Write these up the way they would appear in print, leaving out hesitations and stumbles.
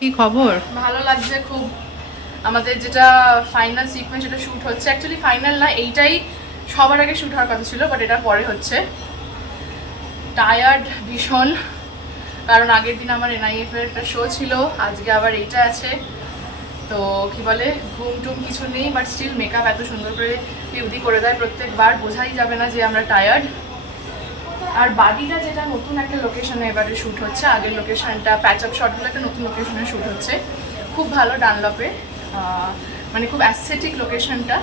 কি খবর? ভালো লাগছে খুব। আমাদের যেটা ফাইনাল সিকোয়েন্স যেটা শ্যুট হচ্ছে, অ্যাকচুয়ালি ফাইনাল না, এইটাই সবার আগে শ্যুট হওয়ার কথা ছিল, বাট এটা পরে হচ্ছে। টায়ার্ড ভীষণ, কারণ আগের দিন আমার NIF এর একটা শো ছিল, আজকে আবার এইটা আছে। তো কি বলে, ঘুম টুম কিছু নেই, বাট স্টিল মেকআপ এত সুন্দর করে পিউদি করে দেয় প্রত্যেকবার, বোঝাই যাবে না যে আমরা টায়ার্ড। আর বাড়িটা যেটা নতুন একটা লোকেশনে এবারে শ্যুট হচ্ছে, আগের লোকেশনটা প্যাচ আপ শটগুলো একটা নতুন লোকেশনে শ্যুট হচ্ছে, খুব ভালো ডানলপে, মানে খুব অ্যাসথেটিক লোকেশনটা।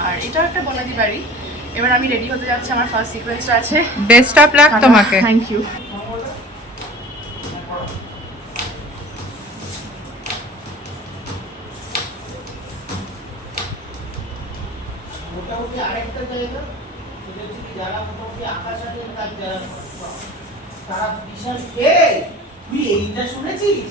আর এটাও একটা বনাদি বাড়ি। এবার আমি রেডি হতে যাচ্ছি, আমার ফার্স্ট সিকোয়েন্সটা আছে। বেস্ট অফ লাক তোমাকে। Thank you. মোটামুটি আরেকটা জায়গা সেটা হচ্ছে কি, যারা মোটামুটি আকাশের কাজ যারা তারা বিশাল। তুই এইটা শুনেছিস?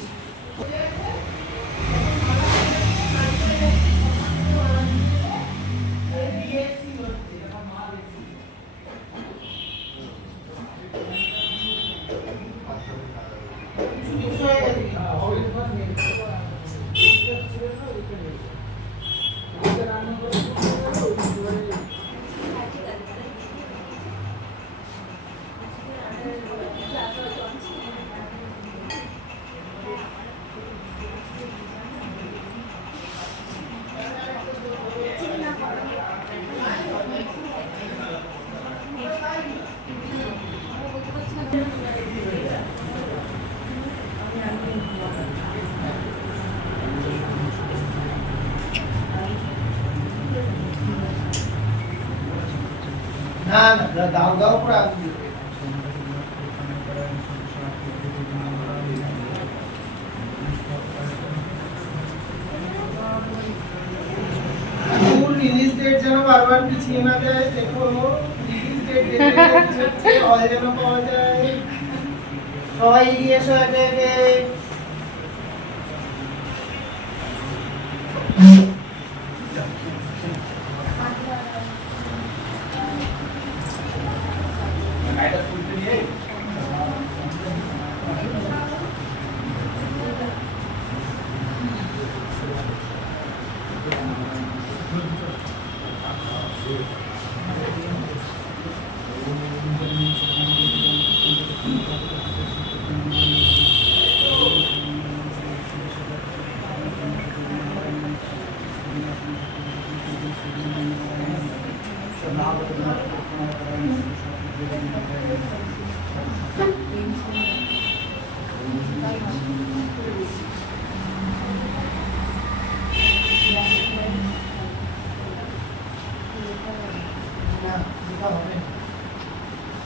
না না, দাও দাও করে আগুন দিবে। রিলিজ ডেট যেন বারবার পিছিয়ে না যায়, দেখো রিলিজ ডেট হল যেন পাওয়া যায়। সবাই এগিয়ে এসো একে একে।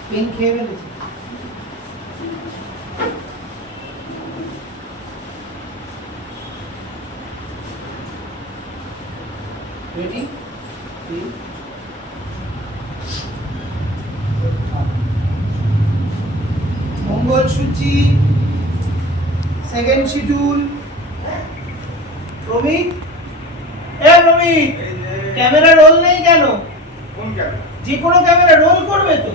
পেন খেয়ে ফেলেছি। রেডি? মঙ্গলসূচি second schedule. Pramit, Pramit, camera roll নেই কেন? কোন ক্যামেরা? যে কোনো ক্যামেরা রোল করবে তো,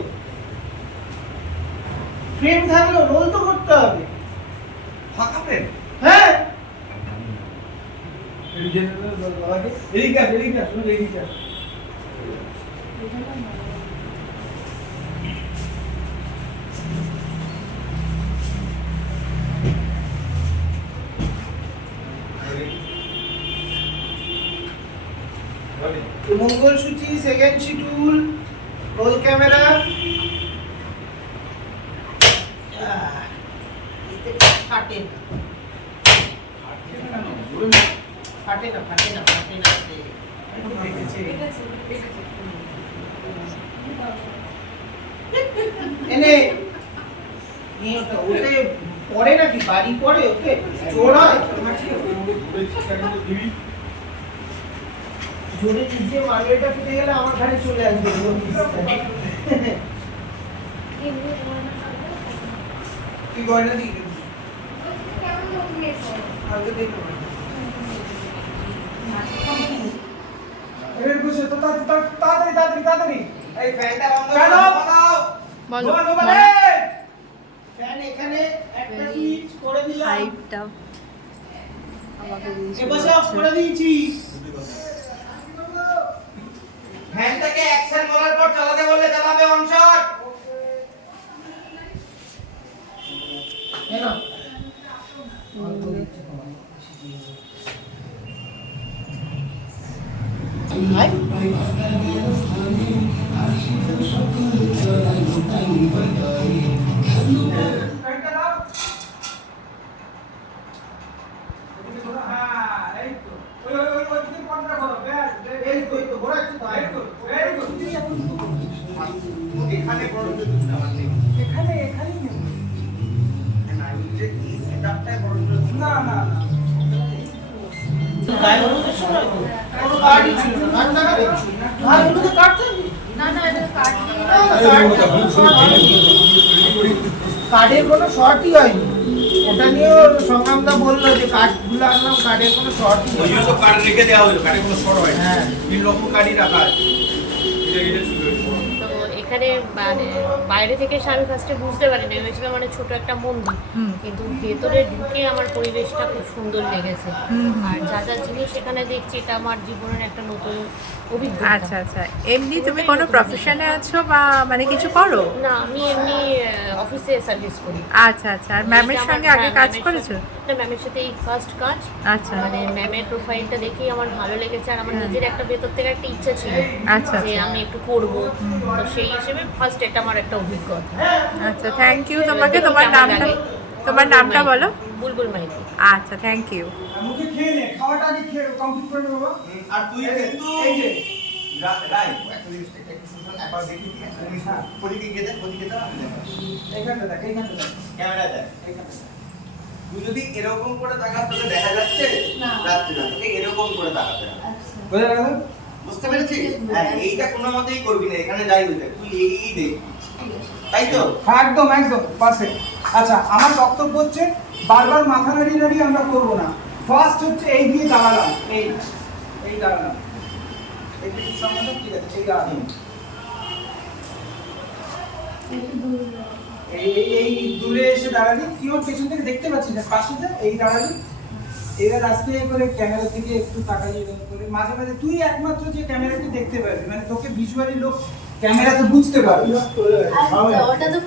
ফ্রেম থাকলেও রোল তো করতে হবে। ফাঁকা ফ্রেম? হ্যাঁ, এদিকে আস, এদিকে আস, এদিকে আস। মঙ্গলসূচি সেকেন্ড শিডিউল, রোল ক্যামেরা। ফাটে না, ফাটে না, ফাটে না, ফাটে না। এনে নিয়ে ওটা, ওতে পড়ে নাকি? বাড়ি পড়ে ওতে? জোর হয়? জোরে নিচে মার্বেলটা ফুটে গেলে আমার ঘাড়ে চলে আসবে। কি গয়না দিই? আগে দেখো। এর বসে তো তাড়াতাড়ি তাড়াতাড়ি তাড়াতাড়ি। এই ফ্যানটা বন্ধ করো। বলো ফ্যান এখানে একটা সুইচ করে দিলাম। হাইপটা আমাকে দিয়েছে এবারে অফ করে দিয়েছি। ফ্যানটাকে অ্যাকশন বলার পর চালাতে বললে চালাবে অন শট। কেন ভাই ফ্যানটা দাও। এদিকে ঘোরা, হ্যাঁ এই তো। ওই দিকে পড়টা করো, ব্যাস এই তো ঘোরাচ্ছি তো ভেরি গুড, ভেরি গুড। এখানে বড় দুধটা মানে এখানেই নেব। না এই সেটআপটাই বড় না না না গায়ে হলুদের সময় তো কোনো কার্ডই ছিল না। কার্ড লাগাবে গায়ে হলুদে কার্ড থাকবে না না এটা কার্ড কার্ডের কোনো শর্টই হয়নি। ওটা নিয়েও সংগ্রামদা বললো যে কার্ডগুলো আনলাম, কার্ডের কোনো শর্টই ওই জন্য তো কার্ড রেখে দেওয়া হলো, কার্ডে কোনো শর্ট হয় না। হ্যাঁ। বিভিন্ন রকম কার্ডই রাখা আছে। এটা ছিল। তো এখানে মানে বাইরে থেকে আমি ফার্স্টে বুঝতে পারিনি, ভেবেছিলাম মানে ছোট একটা মন্দির, কিন্তু ভেতরে ঢুকে আমার পরিবেশটা খুব সুন্দর লেগেছে। আর যা যা জিনিস এখানে দেখছি এটা আমার জীবনের একটা নতুন অভিজ্ঞতা। আচ্ছা আচ্ছা, এমনি তুমি কোনো প্রফেশনে আছো বা মানে কিছু করো? না, আমি এমনি অফিসে সার্ভিস করি। আচ্ছা আচ্ছা, আর ম্যামের সঙ্গে আগে কাজ করেছো? না, ম্যামের সাথে এই ফার্স্ট কাজ। আচ্ছা মানে ম্যামের প্রোফাইলটা দেখেই আমার ভালো লেগেছে, আর আমার নিজের একটা ভেতর থেকে একটা ইচ্ছা ছিল আচ্ছা, যে আচ্ছা। আমি একটু করব। তো সেই হিসেবে ফার্স্ট এটা আমার একটা অভিজ্ঞতা। আচ্ছা, থ্যাংক ইউ তোমাকে। দেখি তোমার কেমন নামটা লাগে। তোমার নামটা বলো। বুলবুল মাইতি। আচ্ছা, থ্যাংক ইউ। মুখে খেয়ে নে, খাওয়াটা আগে খেয়ে কমপ্লিট করে নে বাবা। আর তুই কিন্তু এই যে রাই একটা জিনিস একটু সুন্দর একবার দেখি কি একটা জিনিস ওদিকে গিয়ে দেখ, ওদিকে দাও, আমি দেখাবো। এইখানটা দেখ, এইখানটা দেখ, ক্যামেরা দেখ। এইখানটা দেখ। তুই যদি এরকম করে তাকাস তাহলে দেখা যাচ্ছে যাচ্ছে না, তোকে এরকম করে তাকাতে হবে। বোঝা গেল? বুঝতে পেরেছিস? হ্যাঁ, এইটা কোনো মতেই করবি না, এখানে যাই হয়ে যাক, তুই এই দেখবি, তাই তো? হ্যাঁ, একদম একদম পারফেক্ট। আচ্ছা, আমার বক্তব্য হচ্ছে বারবার মাথা নাড়িয়ে নাড়িয়ে আমরা করবো না। ফার্স্ট হচ্ছে এই দিয়ে দাঁড়ালাম, এই দাঁড়ালাম, এই দিকে সামনে ঠিক আছে, এই দাঁড়ালাম, এই দূরে এসে দাঁড়ালি, তুই ওর পেছন থেকে দেখতে পাচ্ছিস না, পাশে যা, এই দাঁড়ালি। এবার আস্তে করে ক্যামেরার দিকে একটু তাকালি, এরকম করে মাঝে মাঝে তুই একমাত্র যে ক্যামেরাতে দেখতে পারবি, মানে তোকে ভিজুয়ালি লোক ক্যামেরাতে বুঝতে পারবে। ওটা তো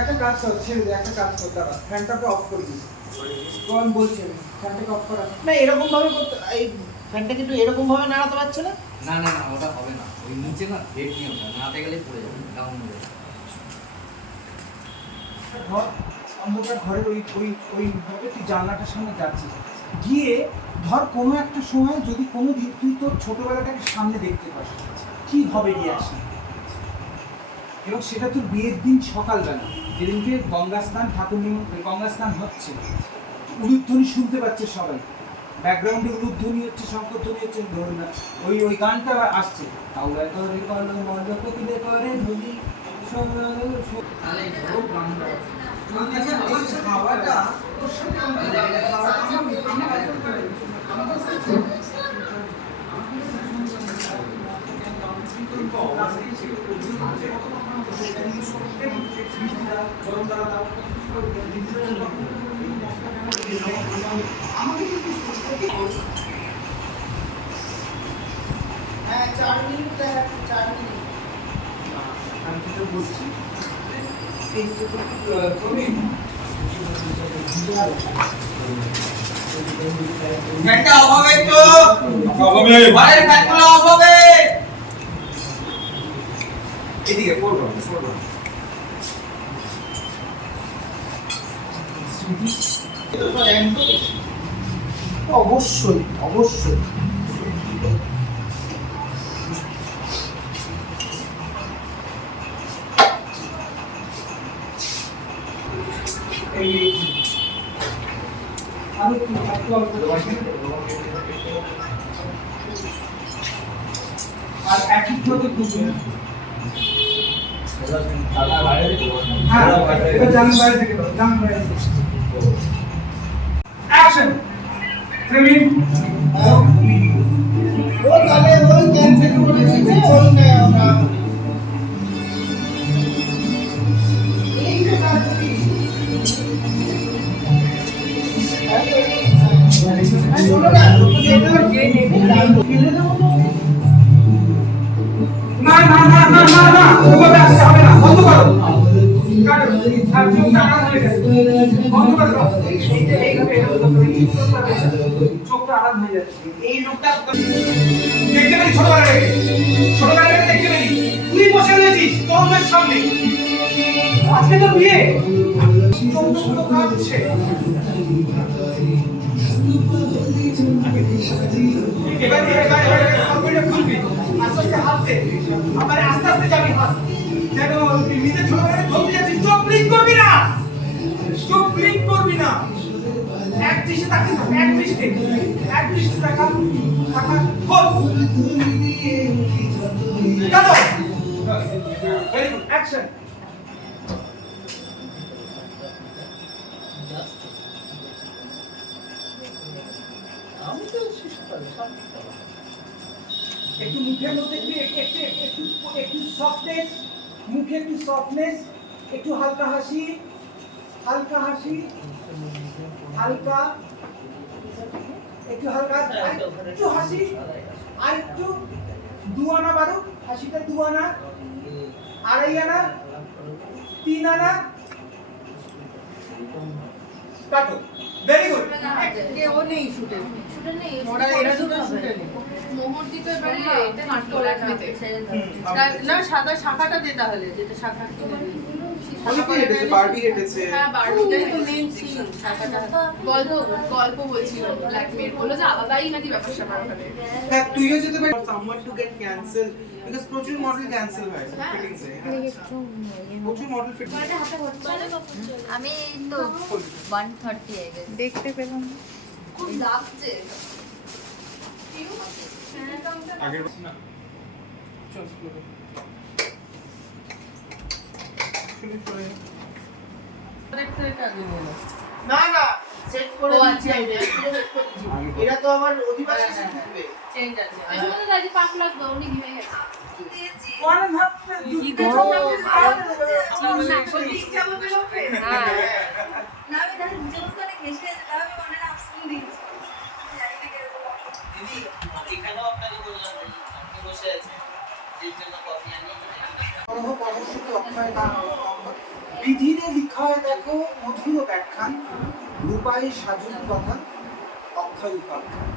একটা কাজ কর, ছেড়ে দে, একটা কাজ কর, দাঁড়া, ফ্যানটাকে অফ করে দিই। তো আমি বলছি, ফ্যানটাকে অফ করা। না এরকম ভাবে করতে, এই ফ্যানটা কিন্তু এরকম ভাবে নাড়াতে পারছে না। না না না, ওটা হবে না। ওই নিচে না হেড নিয়ে ওঠা, নাড়াতে গেলেই পড়ে যাবে, ডাউন হয়ে যাবে। ধর অন্ধকার ঘরের ওইভাবে তুই জানলাটার সামনে যাচ্ছিস, গিয়ে ধর কোনো একটা সময় যদি কোনো দিন তুই তোর ছোটবেলাটাকে সামনে দেখতে পাস, কি হবে রিয়াকশন? এবং সেটা তোর বিয়ের দিন সকালবেলা, যেদিনকে গঙ্গা স্নান, গঙ্গা স্নান হচ্ছে, উলুধ্বনি শুনতে পাচ্ছে সবাই, ব্যাকগ্রাউন্ডে উলুধ্বনি হচ্ছে, শঙ্করধ্বনি হচ্ছে, ধরুন না ওই গানটা আসছে, তাওরা করে কলো মজক দিলে করে ধনি তাহলে ধরো গানটা আচ্ছা, এই খাওয়াটা তোর সাথে হ্যাঁ 4 মিনিট দেখাচ্ছে, 4 মিনিট। আমি যেটা বলছি, এই যে প্রবীণ ফ্যানটা অফ হবে একটু। ঘরের ফ্যানগুলো অফ হবে। এদিকে পড়বো। অবশ্যই অবশ্যই আমি একটু অল্প আর একই ফ্লোতে খুঁজে হ্যাঁ এটা জানার বাইরে থেকে দাও, জানার বাইরে থেকে অ্যাকশন প্রবীণ ও তাহলে ওই ক্যান্সেল করে দিতে ওই নেই আমরা এই যে কাজটি শোনো না এটা যে নেবে জানবো ফেলে দেবো তো না না না না না না ওটা আসতে হবে না বন্ধ করো কাটো আর চোখটা আড়াল হয়ে গেছে বন্ধ করো চোখটা আড়াল হয়ে যাচ্ছে এই লোকটা দেখতে পেলি ছোটবেলা থেকে দেখতে পেলি তুই বসে রয়েছিস তোর মেয়ের সামনে আজকে তো বিয়ে চোখ দুটো কাঁপছে এবার কম্পিউটার খুলবি আস্তে আস্তে হাতে আবার আস্তে আস্তে যাবি হাত যেন নিজের ছোটবেলায় ধরতে যাচ্ছিস চোখ ব্লিঙ্ক করবি না চোখ ব্লিঙ্ক করবি না এক দৃষ্টি তাকিয়ে থাক এক দৃষ্টি তাকা বল কাটো ভেরি গুড অ্যাকশন একটু মুখের মধ্যে একটু সফটনেস মুখে একটু সফটনেস একটু হালকা হাসি হালকা একটু হালকা একটু হাসি আর একটু দুয়ানা বারো হাসিটা দুয়ানা আড়াই আনা 3 আনা কাটো ভেরি গুড কেউ নেই শুটে শুটে নেই ওরা এরা দুটো শুটে নেই মোহর্দি তো এবারে এটা মাত্র লাগবে না সাদা শাখাটা দে তাহলে যেটা শাখা বারবি হেঁটেছে হ্যাঁ ওটাই বারোটাই তো মেইন সিন শাখাটা গল্প বলছিল ব্ল্যাকমেল বললো যে আলাদাই নাকি ব্যাপার স্যাপার ওখানে হ্যাঁ তুইও যেতে পারিস someone to get cancel because প্রচুর মডেল ক্যান্সেল হয় হ্যাঁ। ফিটিংস এ প্রচুর মডেল ফিটিং আমি তো 130 আই গেস দেখতে পেলাম খুব লাগছে আগের না না সেট করে ও দিচ্ছি আচ্ছা এরা তো আমার অধিবাসী শিখবে চেঞ্জ আছে এই জন্য তো আজ 5 লাখ উনি ঘিরে গেছে কোন ভাবতে ঈদে তো না আমি তাহলে নিজে বসে অনেক বেশি আছে তাও আমি মনে না অপশন দিয়েছি জানি না কিরকম দিদি এখানেও আপনাকে বললাম আপনি বসে আছেন এই জন্য কফি আনি অবশ্যই অক্ষয় দান বিধিরে লিখায় দেখো মধুর ব্যাখ্যান রূপাই সাজুর কথা অক্ষয় উপাখ্যান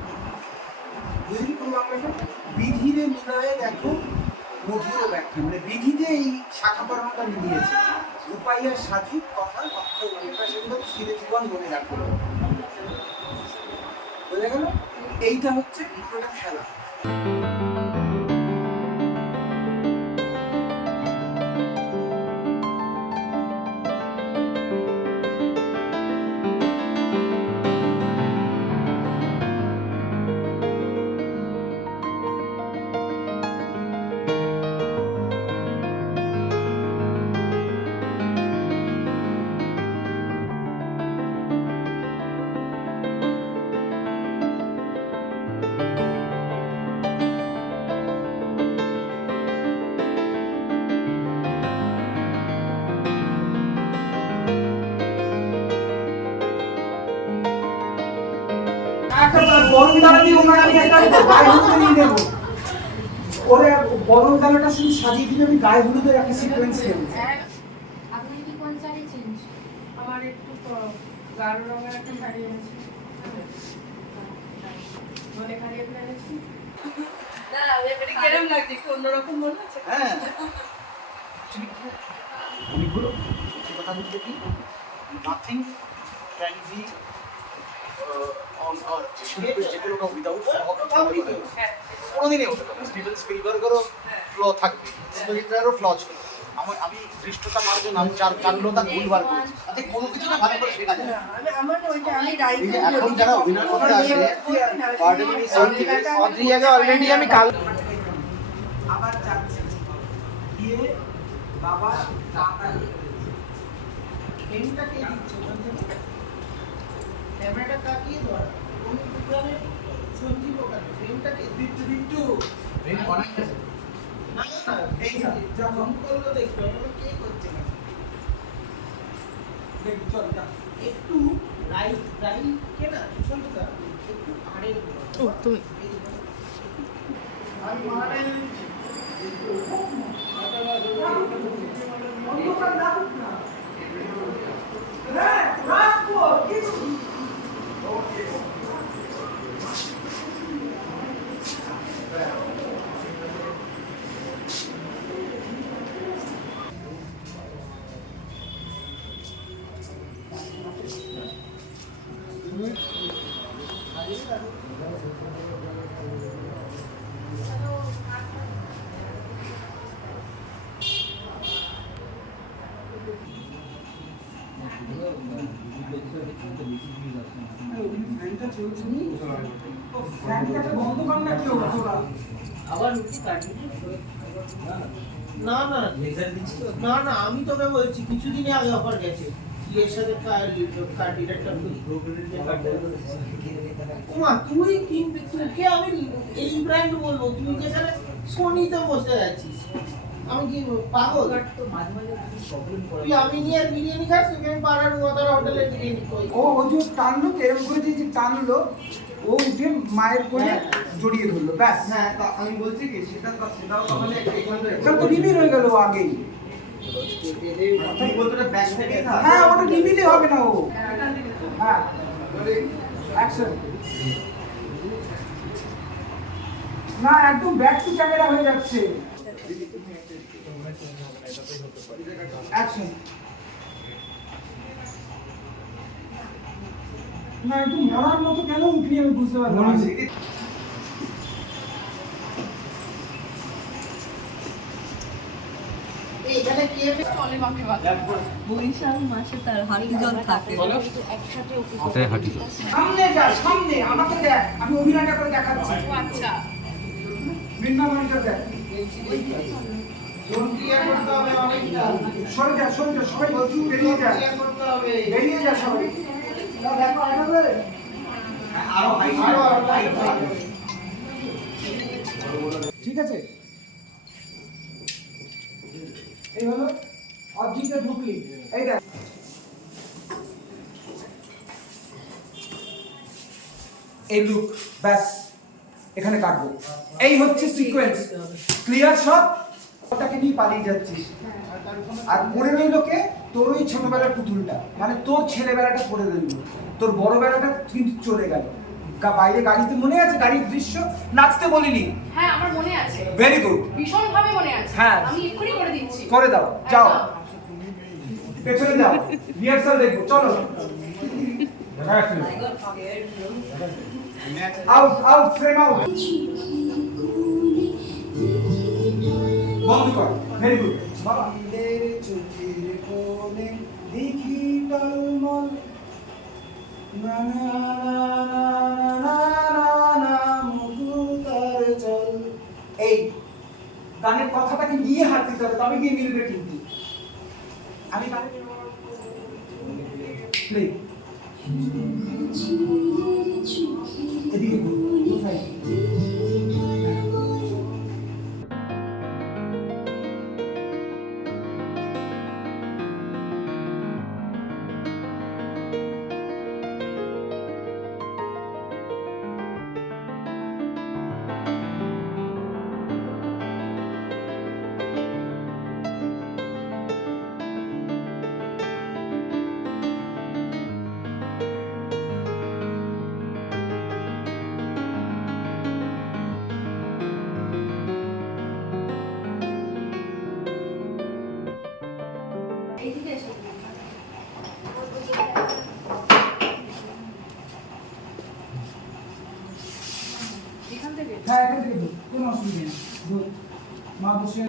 বুঝলি পুরো বাংলাটা বিধিরে মিলায় দেখো মধুর ব্যাখ্যান মানে বিধিতে এই শাখা পড়ানোটা মিলিয়েছে রূপাইয়া সাজুর কথা অক্ষয় উপাখ্যান সেগুলো শিরে জীবন মনে রাখবে বোঝা গেল এইটা হচ্ছে পুরোটা খেলা বরং দানা দিয়ে ওনার আমি একটা গায়ে হলুদে নিয়ে নেবো ওরে বরং দানাটা শুধু সাজিয়ে দিলে আমি গায়ে হলুদের একটা সিকোয়েন্স নেবো আপনি কি কোন শাড়ি চেঞ্জ আমার একটু গাঢ় রঙের একটা শাড়ি আছে মনে খারিয়ে ফেলেছি না এটা কেরম লাগছে একটু অন্যরকম মনে হচ্ছে হ্যাঁ অনেকগুলো কথা বলতে কি নাথিং ক্যান বি যেগুলো উইদাউট কোনোদিনই হতে পারে স্টিভেন স্পিলবার্গেরও ফ্ল থাকবে, স্পিলবার্গেরও ফ্ল ছিল। আমি দৃষ্টতা পাওয়ার জন্য আমি চারুলতা ভুলবার করেছি, তাতে কোনো কিছু না ভালো করে শেখা যায়। এই যে এখন যারা অভিনয় করতে আসে অদ্রি জায়গায় অলরেডি আমি কাল আবার যাচ্ছে গিয়ে বাবা টাকা পেনটা কে দিচ্ছে ওখান থেকে ক্যামেরাটা তাকিয়ে ধর কোন দোকানে সঞ্জীব ওখানে পেনটাকে দিচ্ছু ট্রেন অনেক আছে। না না এই যা ফোন করলো দেখো আমরা কে করছে না দেখ চল যা একটু রাইট কে না সুন্দর একটু আড়ে তুমি আর মারে বন্ধ কর না কেউ তোরা আবার না না না না আমি তোকে বলছি কিছুদিন আগে অফার গেছে এর সাথে কার ডিরেক্টর ওমা তুই কিনবি, তোকে আমি এই ব্র্যান্ড বলবো, তুই যেখানে সোনিতে বসে আছিস, আমি কি পাগল? তুই আমি নিয়ে আর বিরিয়ানি খাস, তুই আমি পাড়ার ওয়াটার হোটেলে বিরিয়ানি খাই। ও যে টানলো এরকম করে যে টানলো ও উঠে মায়ের কোলে জড়িয়ে ধরলো ব্যাস। হ্যাঁ তা আমি বলছি কি সেটাও তাহলে এখানে এটা তো রিভিল হয়ে গেল আগেই। তুই বলতো না ব্যাক থেকে থাক। হ্যাঁ ওটা রিভিলই হবে না ও। হ্যাঁ অ্যাকশন না একদম ব্যাক টু ক্যামেরা হয়ে যাচ্ছে। অ্যাকশন না একটু মরার মতো কেন উঠলি আমি বুঝতে পারলাম না। এখানে কে চলে মাকে বাবা বৈশাখ মাসে তার হাঁটু জল থাকে সামনে যা সামনে আমাকে দেখ আমি অভিনয়টা করে দেখাচ্ছি। আচ্ছা বৃন্দাবনটা দেখ জোন ক্লিয়ার করতে হবে অনেকটা, সরে যা সবাই বলছি বেরিয়ে যা ক্লিয়ার করতে হবে। বেরিয়ে যা সবাই। না, দেখো আইনাবে আরো হাইট ঠিক আছে এই হলো অজিতে ঢুকলি এই দেখ এই লুক ব্যাস এখানে কাটবো। এই হচ্ছে সিকোয়েন্স ক্লিয়ার শট। ওটাকে নিয়ে পালিয়ে যাচ্ছিস আর পড়ে রইল কে তোর ওই ছোটবেলার পুতুলটা, মানে তোর ছেলেবেলাটা পড়ে রইল, তোর বড়বেলাটা কিন্তু চলে গেল। বাইরে গাড়িতে মনে আছে গাড়ির দৃশ্য নাচতে বলিনি? হ্যাঁ আমার মনে আছে, ভেরি গুড ভীষণ ভাবে মনে আছে। হ্যাঁ। আমি এক্ষুনি করে দিচ্ছি। করে দাও যাও একদম। পেছনে যাও রিহার্সাল দেখবো চলো। আউট ফ্রেম আউট বন্ধ কর। ভেরি গুড বাবা। চোখের কোণে দেখি টলমল না না না না না মুকুতার জল। এই গানের কথাটাকে নিয়ে হাঁটতে হবে তবে গিয়ে মিলবে কিন্তু। আমি গানে প্লে এদিকে কোথায় এখান থেকে ধর, কোনো অসুবিধা নেই, ধর। মা বসে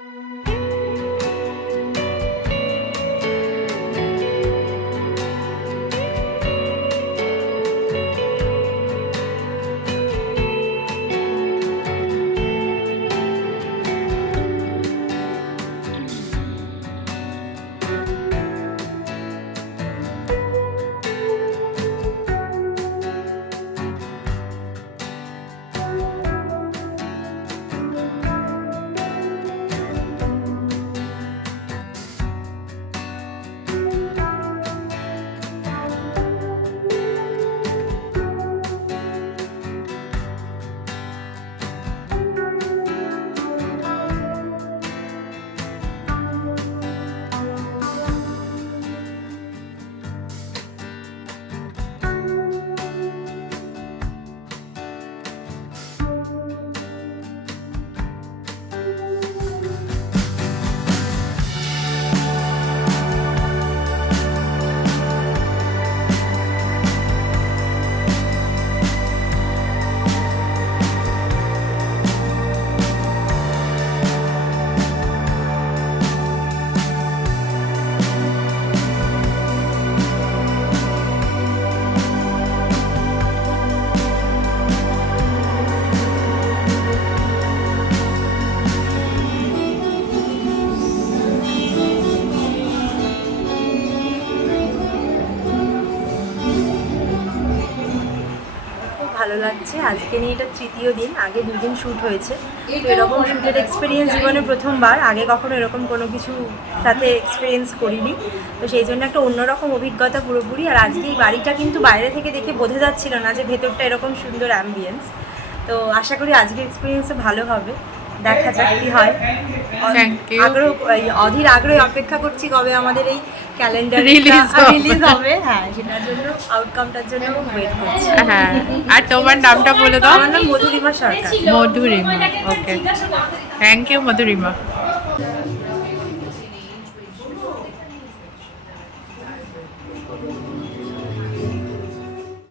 ভালো লাগছে। আজকে নিয়ে এটা তৃতীয় দিন, আগে 2 দিন শ্যুট হয়েছে। তো এরকম শ্যুটের এক্সপিরিয়েন্স জীবনে প্রথমবার, আগে কখনো এরকম কোনো কিছু সাথে এক্সপিরিয়েন্স করিনি। তো সেই জন্য একটা অন্যরকম অভিজ্ঞতা পুরোপুরি। আর আজকে এই বাড়িটা কিন্তু বাইরে থেকে দেখে বোঝা যাচ্ছিল না যে ভেতরটা এরকম সুন্দর অ্যাম্বিয়েন্স। তো আশা করি আজকের এক্সপিরিয়েন্সও ভালো হবে, দেখা যাক কী হয়। আগ্রহ, অধীর আগ্রহে অপেক্ষা করছি কবে আমাদের এই ক্যালেন্ডার রিলিজ হবে। হ্যাঁ, সেটার জন্য, আউটকামটার জন্য ওয়েট করছি। হ্যাঁ, আর তোমার নামটা বলে দাও। আমার নাম মধুরিমা সরকার। মধুরিমা, ওকে, থ্যাংক ইউ মধুরিমা।